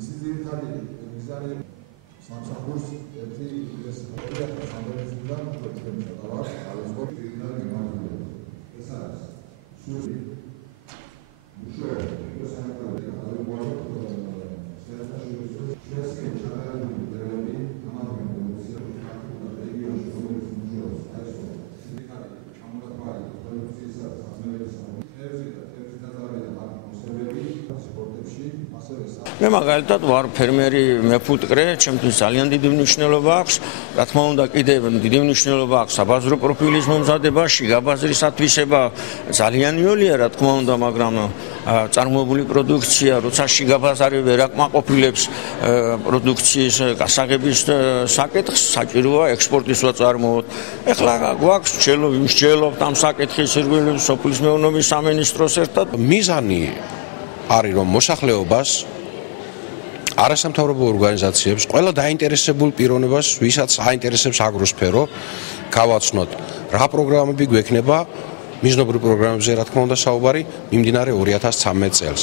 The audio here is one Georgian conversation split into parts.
Isi ძირითადი მიზანი სამსახურს ერთი ეს სამგანზიდან პროექტებია და ვარ ალესპორტ ძირითადი მიმართულება. ეს არის სული მუშაობა ეს სამკაულები ალგორითმი მე მაგალითად ვარ ფერმერი მეფუტკრე, ჩემთვის ძალიან დიდი მნიშვნელობა აქვს. Რა თქმა უნდა, კიდევ დიდი მნიშვნელობა აქვს საბაზრო პროფილის მომზადებაში, გაბაზრის ათვისება ძალიან იოლია, რა თქმა უნდა, მაგრამ წარმოებული პროდუქცია, როცა შიგაბაზარი ვერ აკმაყოფილებს პროდუქციის გასაღების საკითხს, საჭიროა ექსპორტის ვაწარმოოთ. ეხლა გვაქვს მსჯელობთ ამ საკითხის ირგვლივ სოფლის მეურნეობის სამინისტროს ერთად. მიზანი არის რომ მოსახლეობას არასამთავრობო ორგანიზაციებს, ყველა დაინტერესებულ პიროვნებას, ვისაც აინტერესებს აგროსფერო, გავაცნოთ რა პროგრამები გვექნება, მიზნობრივ პროგრამებზე რა თქმა უნდა საუბარი, მიმდინარე 2013 წელს.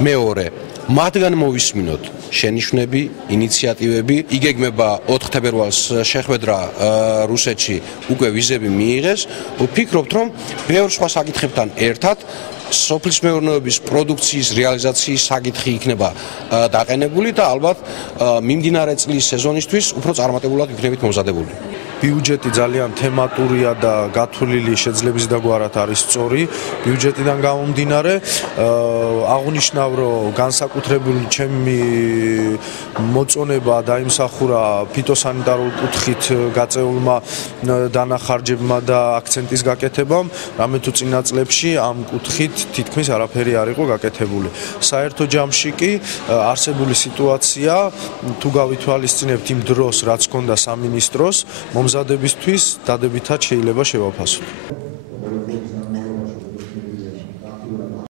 მეორე, მათგან მოვისმინოთ შენიშვნები, ინიციატივები, იგეგმება 4 თებერვალს შეხვედრა რუსეთში უკვე ვიზები მიიღეს, ვფიქრობთ რომ ბევრ სხვა საკითხებთან ერთად სოფლის მეურნეობის პროდუქციის რეალიზაციის საკითხი იქნება დაყენებული და ალბათ მიმდინარე წლის სეზონისთვის უფრო წარმატებულად იქნებით მომზადებული. ბიუჯეტი ძალიან თემატურია და გათვლილი შეძლების დაგვარად არის სწორი. ბიუჯეტიდან გამომდინარე, აღნიშნავ, რომ განსაკუთრებული ჩემი მოწონება დაიმსახურა ფიტოსანიტარულ კუთხით გაწეულმა დანახარჯებმა და აქცენტის გაკეთებამ, რამე თუ წინა წლებში ამ კუთხით თითქმის არაფერი არ იყო გაკეთებული. საერთო ჯამში კი არსებული სიტუაცია თუ გავითვალისწინებთ იმ დროს, რაც ჰქონდა სამინისტროს, მომზადებისთვის დადებითად შეიძლება შევაფასოთ.